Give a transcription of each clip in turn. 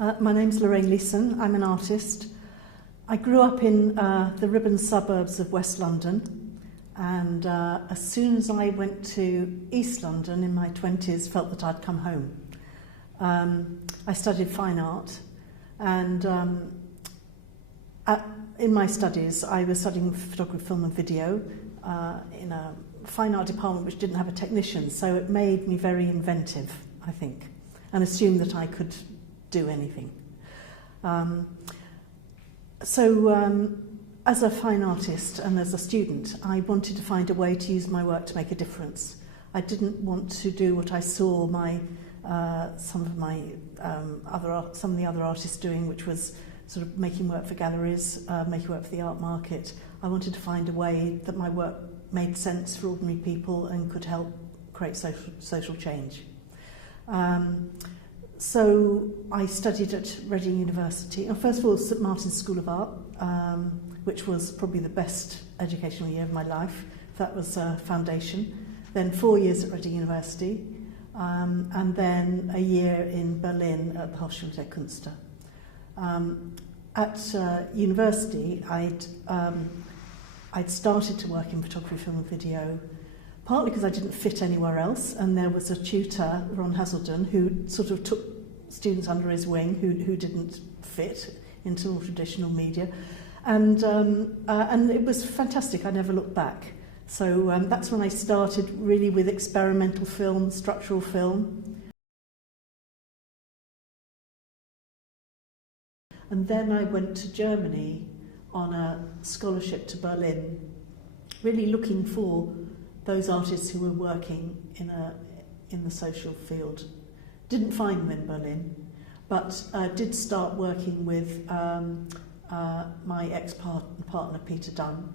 My name's Lorraine Leeson. I'm an artist. I grew up in the Ribon suburbs of West London, and as soon as I went to East London in my 20s, felt that I'd come home. I studied fine art, and in my studies I was studying photography, film and video in a fine art department which didn't have a technician, so it made me very inventive, I think, and assumed that I could do anything. As a fine artist and as a student, I wanted to find a way to use my work to make a difference. I didn't want to do what I saw some of the other artists doing, which was sort of making work for galleries, making work for the art market. I wanted to find a way that my work made sense for ordinary people and could help create social change. So I studied at Reading University. First of all, St Martin's School of Art, which was probably the best educational year of my life. That was a foundation. Then 4 years at Reading University, and then a year in Berlin at the Hochschule der Künste. At university, I'd started to work in photography, film and video, partly because I didn't fit anywhere else, and there was a tutor, Ron Hazelden, who sort of took students under his wing who didn't fit into more traditional media, and it was fantastic. I never looked back. So that's when I started really with experimental film, structural film. And then I went to Germany on a scholarship to Berlin, really looking for those artists who were working in the social field. Didn't find them in Berlin, but did start working with my ex-partner Peter Dunn,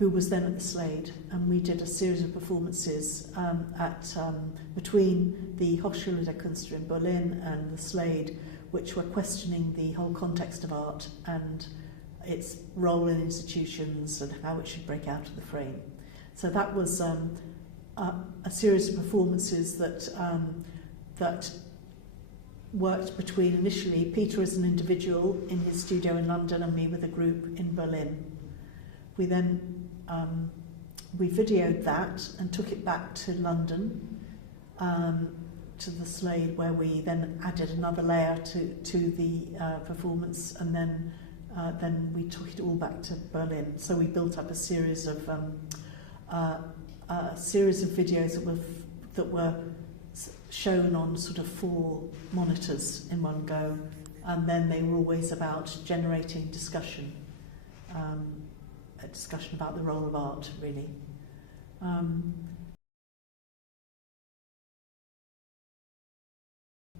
who was then at the Slade, and we did a series of performances between the Hochschule der Künste in Berlin and the Slade, which were questioning the whole context of art and its role in institutions and how it should break out of the frame. So that was a series of performances that worked between initially Peter as an individual in his studio in London and me with a group in Berlin. We then we videoed that and took it back to London, to the Slade, where we then added another layer to the performance, and then we took it all back to Berlin. So we built up a series of videos that were shown on sort of 4 monitors in one go, and then they were always about generating discussion, a discussion about the role of art, really.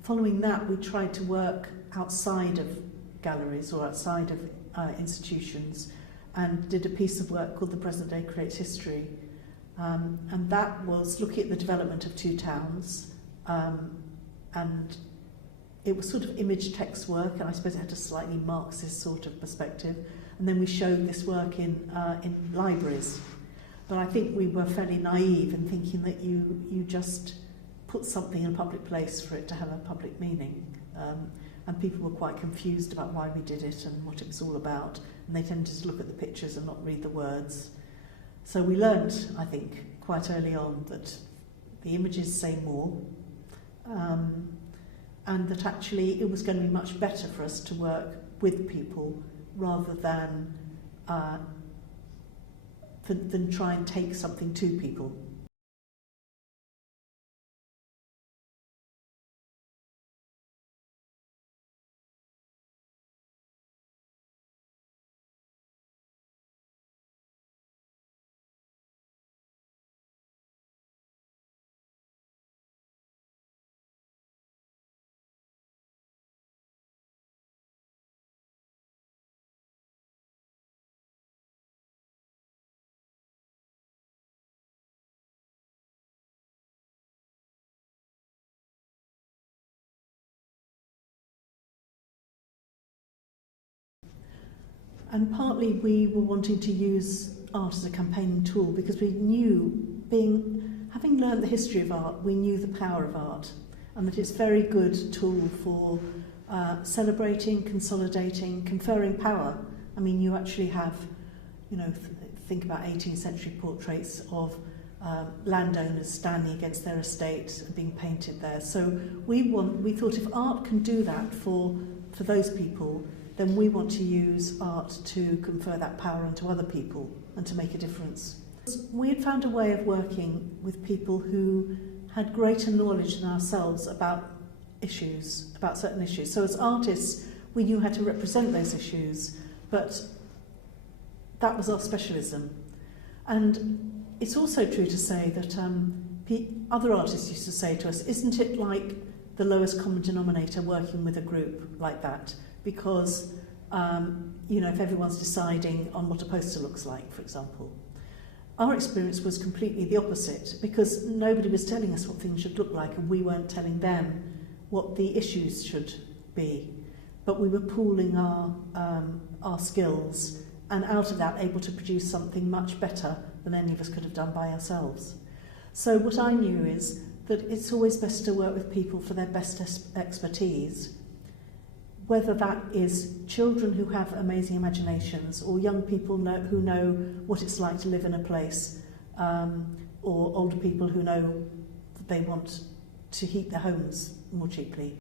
Following that, we tried to work outside of galleries or outside of institutions, and did a piece of work called The Present Day Creates History. And that was looking at the development of 2 towns, and it was sort of image text work, and I suppose it had a slightly Marxist sort of perspective. And then we showed this work in libraries. But I think we were fairly naive in thinking that you just put something in a public place for it to have a public meaning. And people were quite confused about why we did it and what it was all about. And they tended to look at the pictures and not read the words. So we learned, I think, quite early on that the images say more, and that actually it was going to be much better for us to work with people rather than try and take something to people. And partly we were wanting to use art as a campaigning tool because we knew, having learned the history of art, we knew the power of art, and that it's a very good tool for celebrating, consolidating, conferring power. I mean, you actually have, think about 18th century portraits of landowners standing against their estate and being painted there. So we thought if art can do that for those people, then we want to use art to confer that power onto other people and to make a difference. We had found a way of working with people who had greater knowledge than ourselves about certain issues. So as artists, we knew how to represent those issues, but that was our specialism. And it's also true to say that other artists used to say to us, isn't it like the lowest common denominator working with a group like that? Because, if everyone's deciding on what a poster looks like, for example. Our experience was completely the opposite, because nobody was telling us what things should look like and we weren't telling them what the issues should be. But we were pooling our skills, and out of that able to produce something much better than any of us could have done by ourselves. So what I knew is that it's always best to work with people for their best expertise, whether that is children who have amazing imaginations or young people who know what it's like to live in a place, or older people who know that they want to heat their homes more cheaply.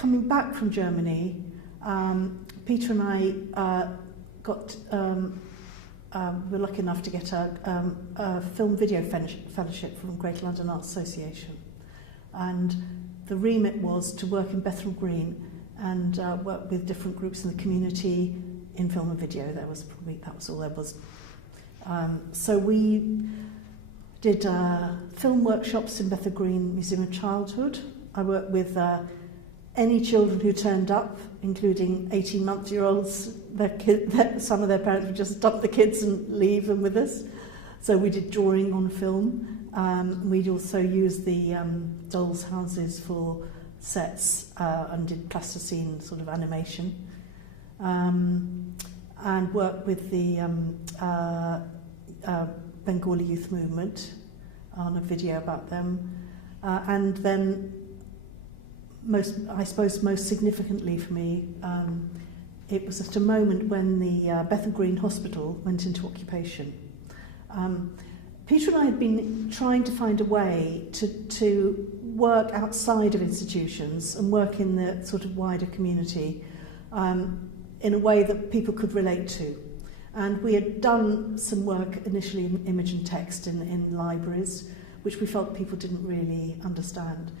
coming back from Germany, Peter and I were lucky enough to get a film video fellowship from Greater London Arts Association. And the remit was to work in Bethnal Green and work with different groups in the community in film and video. That was all there was. So we did film workshops in Bethnal Green Museum of Childhood. I worked with any children who turned up, including 18-month-year-olds. Some of their parents would just dump the kids and leave them with us. So we did drawing on film. We'd also used the dolls' houses for sets and did plasticine sort of animation. And worked with the Bengali Youth Movement on a video about them. And then I suppose most significantly for me, it was at a moment when the Bethnal Green Hospital went into occupation. Peter and I had been trying to find a way to work outside of institutions and work in the sort of wider community in a way that people could relate to. And we had done some work initially in image and text in libraries, which we felt people didn't really understand.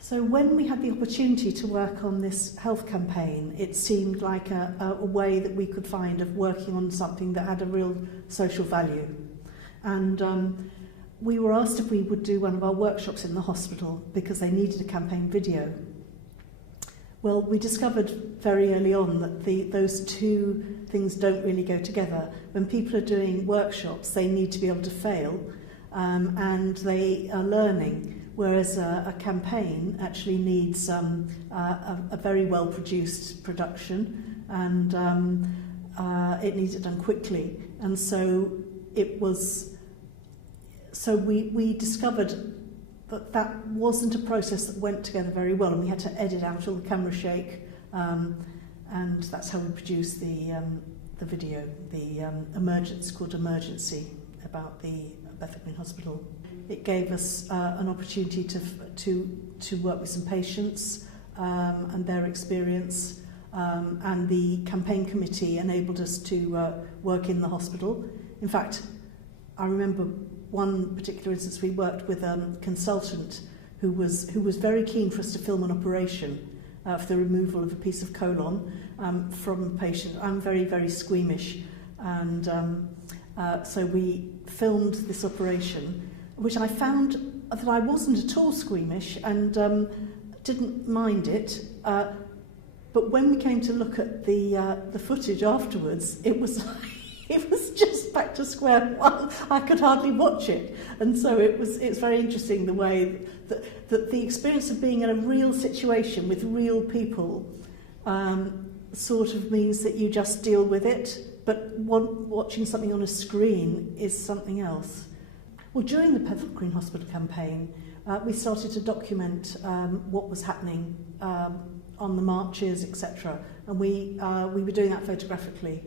So when we had the opportunity to work on this health campaign, it seemed like a way that we could find of working on something that had a real social value. And we were asked if we would do one of our workshops in the hospital because they needed a campaign video. Well, we discovered very early on that those two things don't really go together. When people are doing workshops, they need to be able to fail, and they are learning. Whereas a campaign actually needs a very well-produced production, and it needs it done quickly. And so we discovered that wasn't a process that went together very well, and we had to edit out all the camera shake, and that's how we produced the video, called Emergency, about the Bethnal Green Hospital. It gave us an opportunity to work with some patients and their experience, and the campaign committee enabled us to work in the hospital. In fact, I remember one particular instance. We worked with a consultant who was very keen for us to film an operation for the removal of a piece of colon from a patient. I'm very, very squeamish, and so we filmed this operation, which I found that I wasn't at all squeamish and didn't mind it. But when we came to look at the footage afterwards, it was just back to square one. I could hardly watch it, and so it's very interesting the way that the experience of being in a real situation with real people sort of means that you just deal with it, but watching something on a screen is something else. Well, during the Bethnal Green Hospital campaign, we started to document what was happening on the marches, etc., and we were doing that photographically.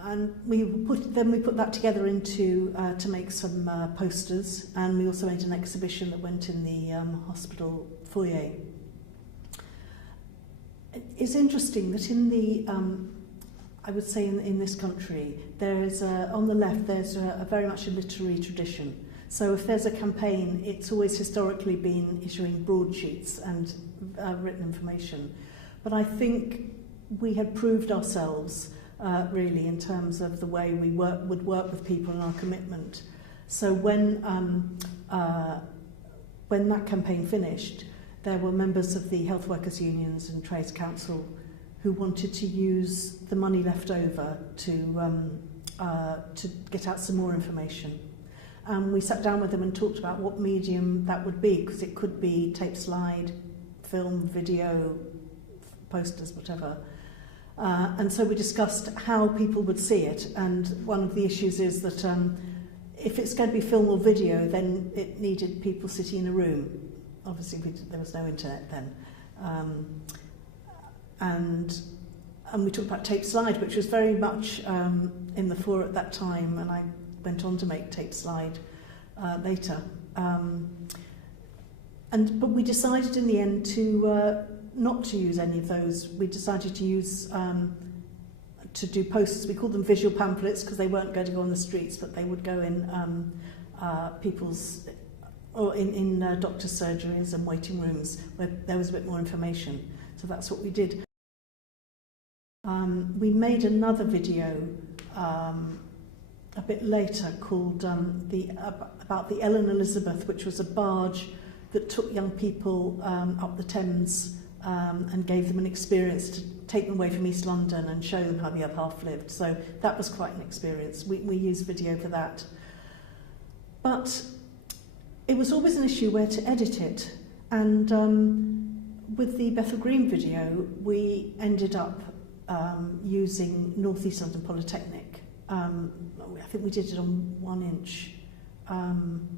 And we put that together into to make some posters, and we also made an exhibition that went in the hospital foyer. It's interesting that in the I would say in this country, there is on the left there's a very much a literary tradition. So if there's a campaign, it's always historically been issuing broadsheets and written information. But I think we had proved ourselves really in terms of the way we would work with people and our commitment. So when that campaign finished, there were members of the health workers unions and Trades Council who wanted to use the money left over to get out some more information. And we sat down with them and talked about what medium that would be, because it could be tape slide, film, video, posters, whatever. And so we discussed how people would see it, and one of the issues is that if it's going to be film or video, then it needed people sitting in a room. Obviously, there was no internet then. And we talked about tape slide, which was very much in the fore at that time, and I went on to make tape slide later. But we decided in the end to not to use any of those. We decided to use to do posters. We called them visual pamphlets because they weren't going to go on the streets, but they would go in people's or in doctors' surgeries and waiting rooms where there was a bit more information. So that's what we did. We made another video a bit later called about the Ellen Elizabeth, which was a barge that took young people up the Thames and gave them an experience to take them away from East London and show them how the other half lived. So that was quite an experience. We used video for that. But it was always an issue where to edit it. And with the Bethel Green video, we ended up using North East London Polytechnic. I think we did it on 1 inch, on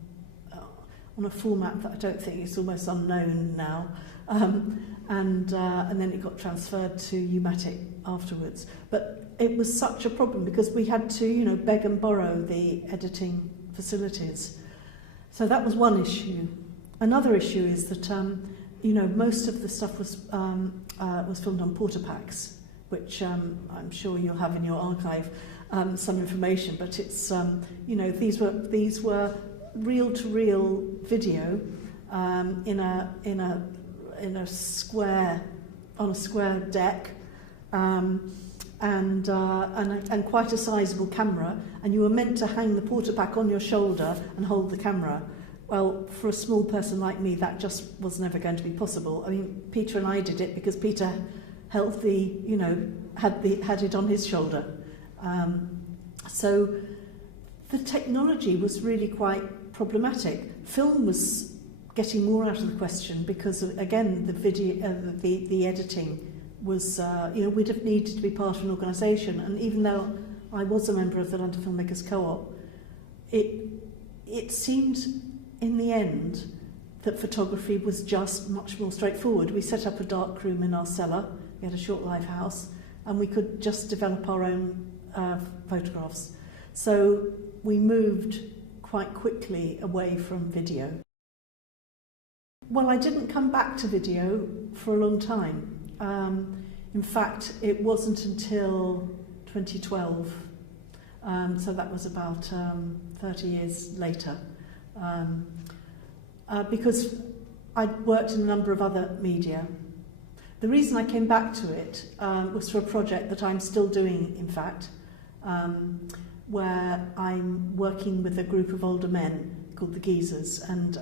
a format that I don't think is almost unknown now. And then it got transferred to U-matic afterwards. But it was such a problem because we had to, you know, beg and borrow the editing facilities. So that was one issue. Another issue is that, you know, most of the stuff was filmed on Portapaks, which I'm sure you'll have in your archive some information. But it's, you know, these were reel-to-reel video in a square, on a square deck, and quite a sizable camera, and you were meant to hang the Portapak on your shoulder and hold the camera. Well, for a small person like me, that just was never going to be possible. I mean, Peter and I did it because Peter held the, you know, had it on his shoulder. So the technology was really quite problematic. Film was getting more out of the question because, again, the video, the editing was, you know, we'd have needed to be part of an organisation. And even though I was a member of the London Filmmakers Co-op, it seemed in the end that photography was just much more straightforward. We set up a dark room in our cellar. We had a short live house, and we could just develop our own photographs. So we moved quite quickly away from video. Well, I didn't come back to video for a long time. In fact, it wasn't until 2012, so that was about 30 years later, because I'd worked in a number of other media. The reason I came back to it was for a project that I'm still doing, in fact, where I'm working with a group of older men called the Geezers, and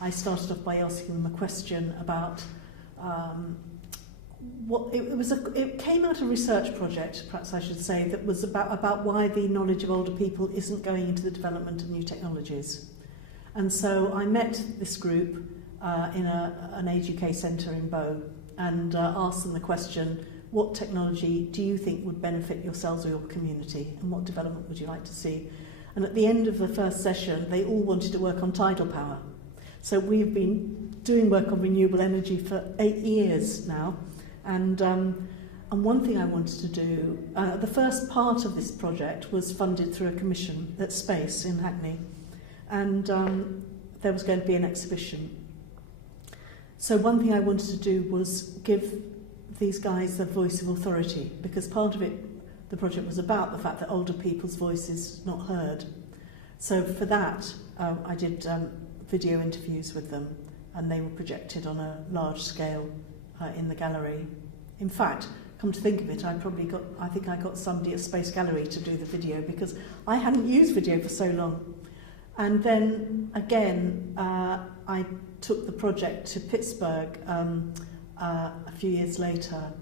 I started off by asking them a question about it came out of a research project, perhaps I should say, that was about why the knowledge of older people isn't going into the development of new technologies. And so I met this group in an Age UK centre in Bow and asked them the question, what technology do you think would benefit yourselves or your community, and what development would you like to see? And at the end of the first session, they all wanted to work on tidal power. So we've been doing work on renewable energy for 8 years now. And one thing I wanted to do, the first part of this project was funded through a commission at Space in Hackney. And there was going to be an exhibition. So one thing I wanted to do was give these guys the voice of authority, because part of it, the project was about the fact that older people's voice is not heard. So for that, I did video interviews with them, and they were projected on a large scale in the gallery. In fact, come to think of it, I think I got somebody at Space Gallery to do the video because I hadn't used video for so long. And then again, I took the project to Pittsburgh a few years later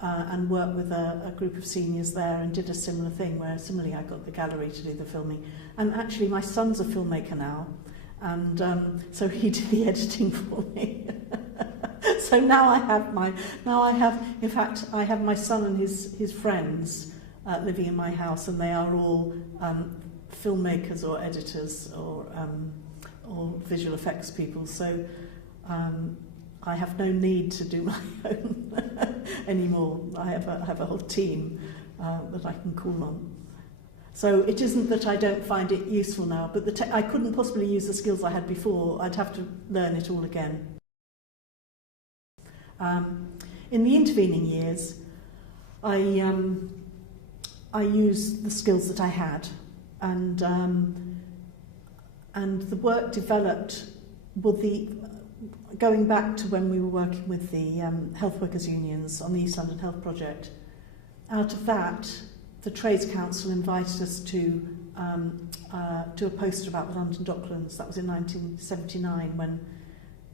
and worked with a group of seniors there and did a similar thing where similarly I got the gallery to do the filming. And actually my son's a filmmaker now, and so he did the editing for me. So now I have, in fact, I have my son and his friends living in my house, and they are all filmmakers or editors or visual effects people. So I have no need to do my own anymore. I have a whole team that I can call on. So it isn't that I don't find it useful now, but I couldn't possibly use the skills I had before. I'd have to learn it all again. In the intervening years, I used the skills that I had, and the work developed with going back to when we were working with the health workers unions on the East London Health Project. Out of that, the Trades Council invited us to do a poster about the London Docklands. That was in 1979 when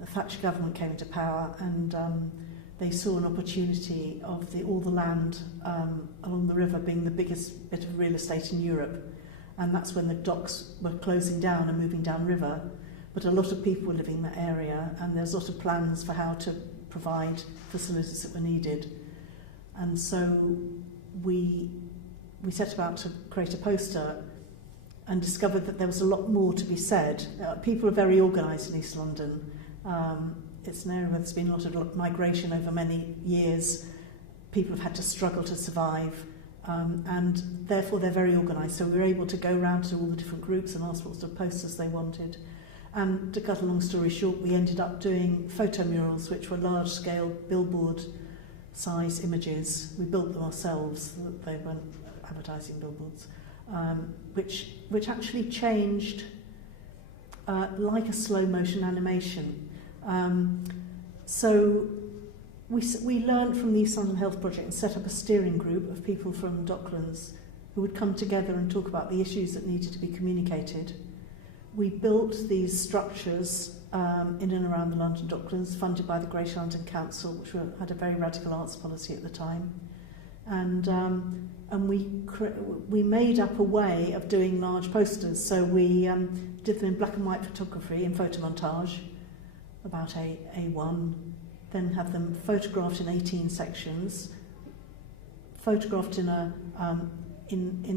the Thatcher government came into power, and they saw an opportunity of all the land along the river being the biggest bit of real estate in Europe. And that's when the docks were closing down and moving downriver. But a lot of people were living in that area, and there's a lot of plans for how to provide facilities that were needed. And so we set about to create a poster and discovered that there was a lot more to be said. People are very organised in East London. It's an area where there's been a lot of migration over many years. People have had to struggle to survive, and therefore they're very organised. So we were able to go around to all the different groups and ask what sort of posters they wanted. And to cut a long story short, we ended up doing photomurals, which were large-scale billboard-size images. We built them ourselves, so that they weren't advertising billboards, which actually changed like a slow-motion animation. So we learned from the East London Health Project and set up a steering group of people from Docklands who would come together and talk about the issues that needed to be communicated. We built these structures in and around the London Docklands, funded by the Greater London Council, which had a very radical arts policy at the time. And we made up a way of doing large posters. So we did them in black and white photography, in photomontage, about A1, then had them photographed in 18 sections, photographed in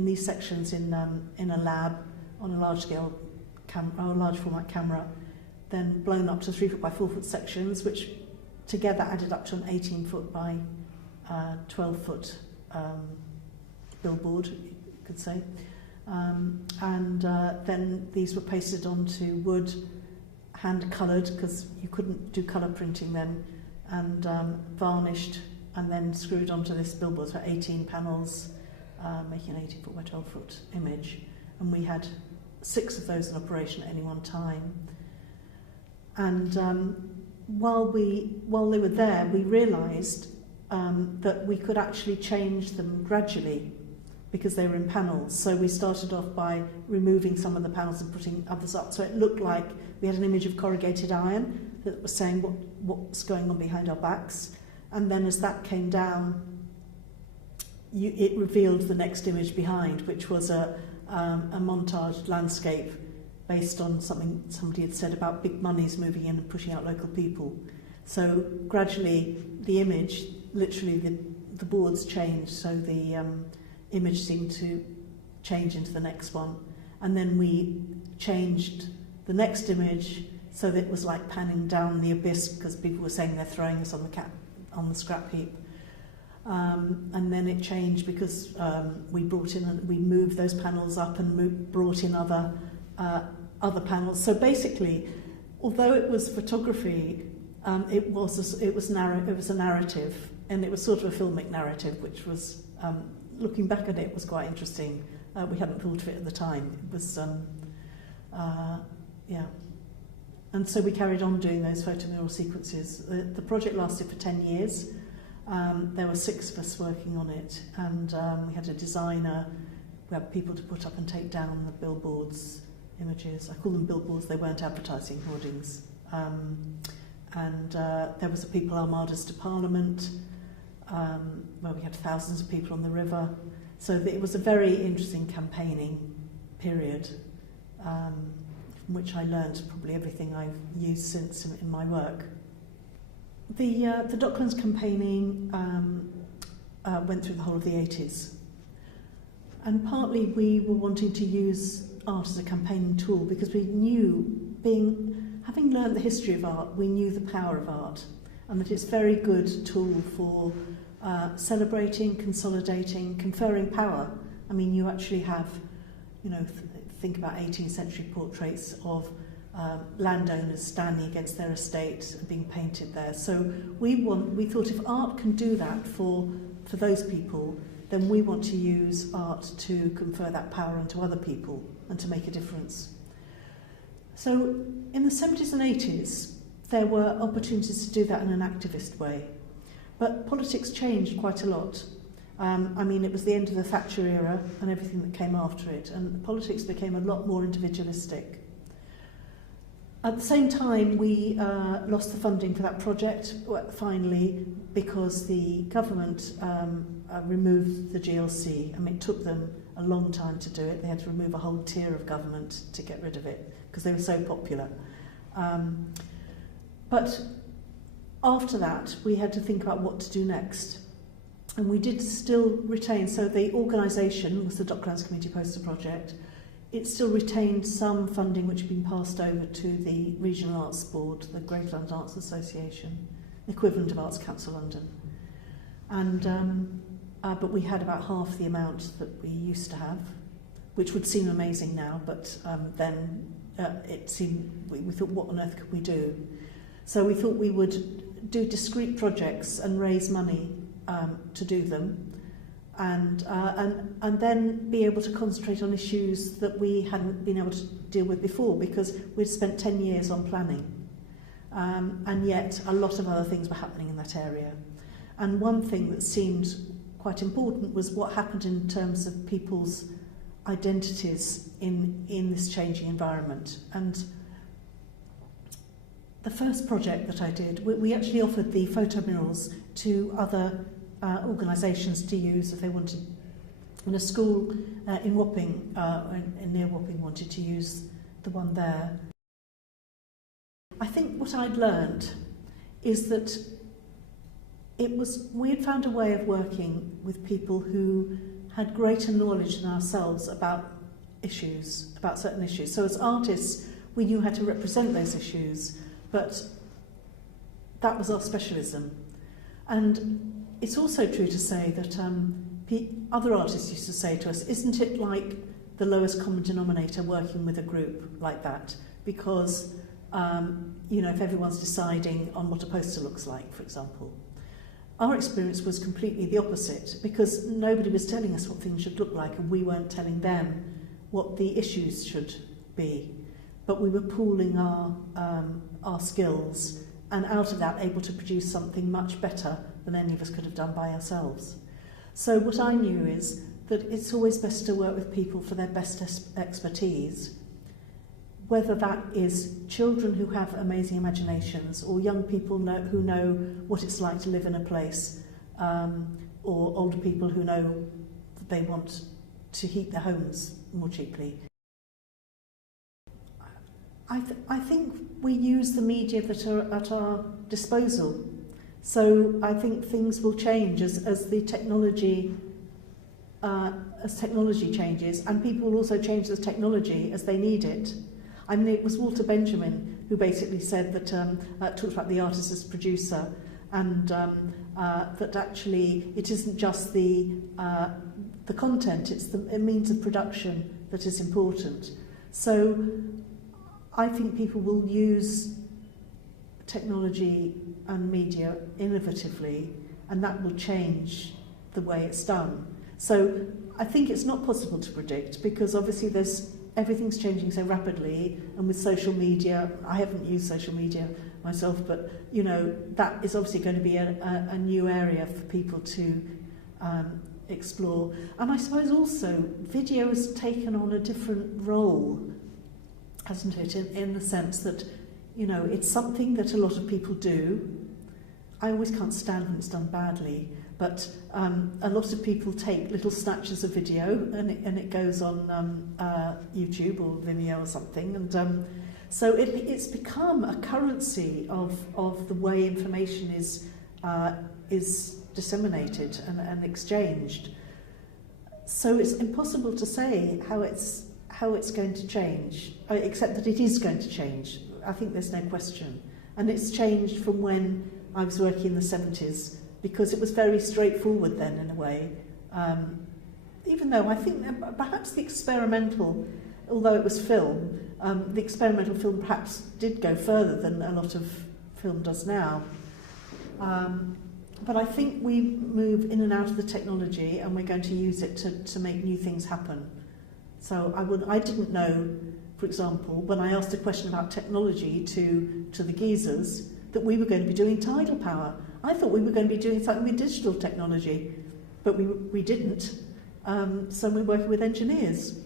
these sections in a lab on a large scale large format camera, then blown up to 3 foot by 4 foot sections, which together added up to an 18 foot by 12 foot billboard, you could say. Then these were pasted onto wood, hand coloured, because you couldn't do colour printing then, and varnished, and then screwed onto this billboard. So 18 panels, making an 18 foot by 12 foot image. And we had 6 of those in operation at any one time. And while they were there, we realised that we could actually change them gradually because they were in panels. So we started off by removing some of the panels and putting others up. So it looked like we had an image of corrugated iron that was saying what's going on behind our backs. And then as that came down, it revealed the next image behind, which was a montage landscape based on something somebody had said about big monies moving in and pushing out local people. So gradually the image, literally the boards changed, so the image seemed to change into the next one. And then we changed the next image so that it was like panning down the abyss, because people were saying they're throwing us on the scrap heap. And then it changed because we moved those panels up and brought in other panels. So basically, although it was photography, it was a narrative, and it was sort of a filmic narrative, which was, looking back at it, was quite interesting. We hadn't thought of it at the time. It was, yeah. And so we carried on doing those photomural sequences. The project lasted for 10 years. There were 6 of us working on it, and we had a designer, we had people to put up and take down the billboards, images. I call them billboards, they weren't advertising hoardings. There was a People Armadas to Parliament, where we had thousands of people on the river. So it was a very interesting campaigning period, from which I learned probably everything I've used since in my work. The Docklands campaigning went through the whole of the 80s. And partly we were wanting to use art as a campaigning tool because we knew, having learned the history of art, we knew the power of art, and that it's a very good tool for celebrating, consolidating, conferring power. I mean, you actually have, think about 18th century portraits of landowners standing against their estate and being painted there. So we thought if art can do that for those people, then we want to use art to confer that power onto other people and to make a difference. So in the 70s and 80s, there were opportunities to do that in an activist way. But politics changed quite a lot. I mean, it was the end of the Thatcher era and everything that came after it, and politics became a lot more individualistic. At the same time, we lost the funding for that project, finally, because the government removed the GLC. I mean, it took them a long time to do it. They had to remove a whole tier of government to get rid of it, because they were so popular. But after that, we had to think about what to do next. And we did still retain, so the organisation was the Docklands Community Poster Project. It still retained some funding which had been passed over to the Regional Arts Board, the Greater London Arts Association, the equivalent of Arts Council London. And but we had about half the amount that we used to have, which would seem amazing now, but then it seemed, we thought, what on earth could we do? So we thought we would do discrete projects and raise money to do them, and then be able to concentrate on issues that we hadn't been able to deal with before, because we'd spent 10 years on planning, and yet a lot of other things were happening in that area. And one thing that seemed quite important was what happened in terms of people's identities in this changing environment. And the first project that I did, we actually offered the photo murals to other organisations to use if they wanted. And a school in Wapping, near Wapping, wanted to use the one there. I think what I'd learned is that we had found a way of working with people who had greater knowledge than ourselves about issues, about certain issues. So as artists, we knew how to represent those issues, but that was our specialism. And it's also true to say that other artists used to say to us, isn't it like the lowest common denominator working with a group like that? Because, you know, if everyone's deciding on what a poster looks like, for example. Our experience was completely the opposite, because nobody was telling us what things should look like, and we weren't telling them what the issues should be. But we were pooling our skills, and out of that able to produce something much better than any of us could have done by ourselves. So what I knew is that it's always best to work with people for their best expertise, whether that is children who have amazing imaginations, or young people who know what it's like to live in a place, or older people who know that they want to heat their homes more cheaply. I think we use the media that are at our disposal. So I think things will change as the technology changes, and people will also change the technology as they need it. I mean, it was Walter Benjamin who basically said that, talked about the artist as producer, and that actually it isn't just the content, it's the means of production that is important. So I think people will use technology and media innovatively, and that will change the way it's done. So I think it's not possible to predict, because obviously everything's changing so rapidly, and with social media, I haven't used social media myself, but you know, that is obviously going to be a new area for people to explore. And I suppose also video has taken on a different role, hasn't it, in the sense that, you know, it's something that a lot of people do. I always can't stand when it's done badly, but a lot of people take little snatches of video, and it goes on YouTube or Vimeo or something, and so it's become a currency of the way information is disseminated and exchanged. So it's impossible to say how it's going to change, except that it is going to change. I think there's no question, and it's changed from when I was working in the 70s. Because it was very straightforward then, in a way. Even though I think perhaps the experimental, although it was film, The experimental film perhaps did go further than a lot of film does now. But I think we move in and out of the technology, and we're going to use it to make new things happen. So I didn't know, for example, when I asked a question about technology to the geezers, that we were going to be doing tidal power. I thought we were going to be doing something with digital technology, but we didn't. So we're working with engineers.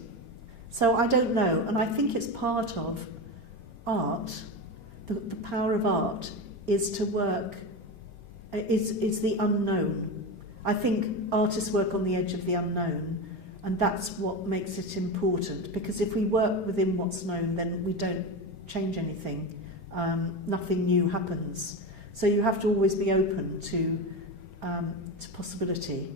So I don't know, and I think it's part of art. The power of art is to work, is the unknown. I think artists work on the edge of the unknown, and that's what makes it important, because if we work within what's known, then we don't change anything. Nothing new happens. So you have to always be open to possibility.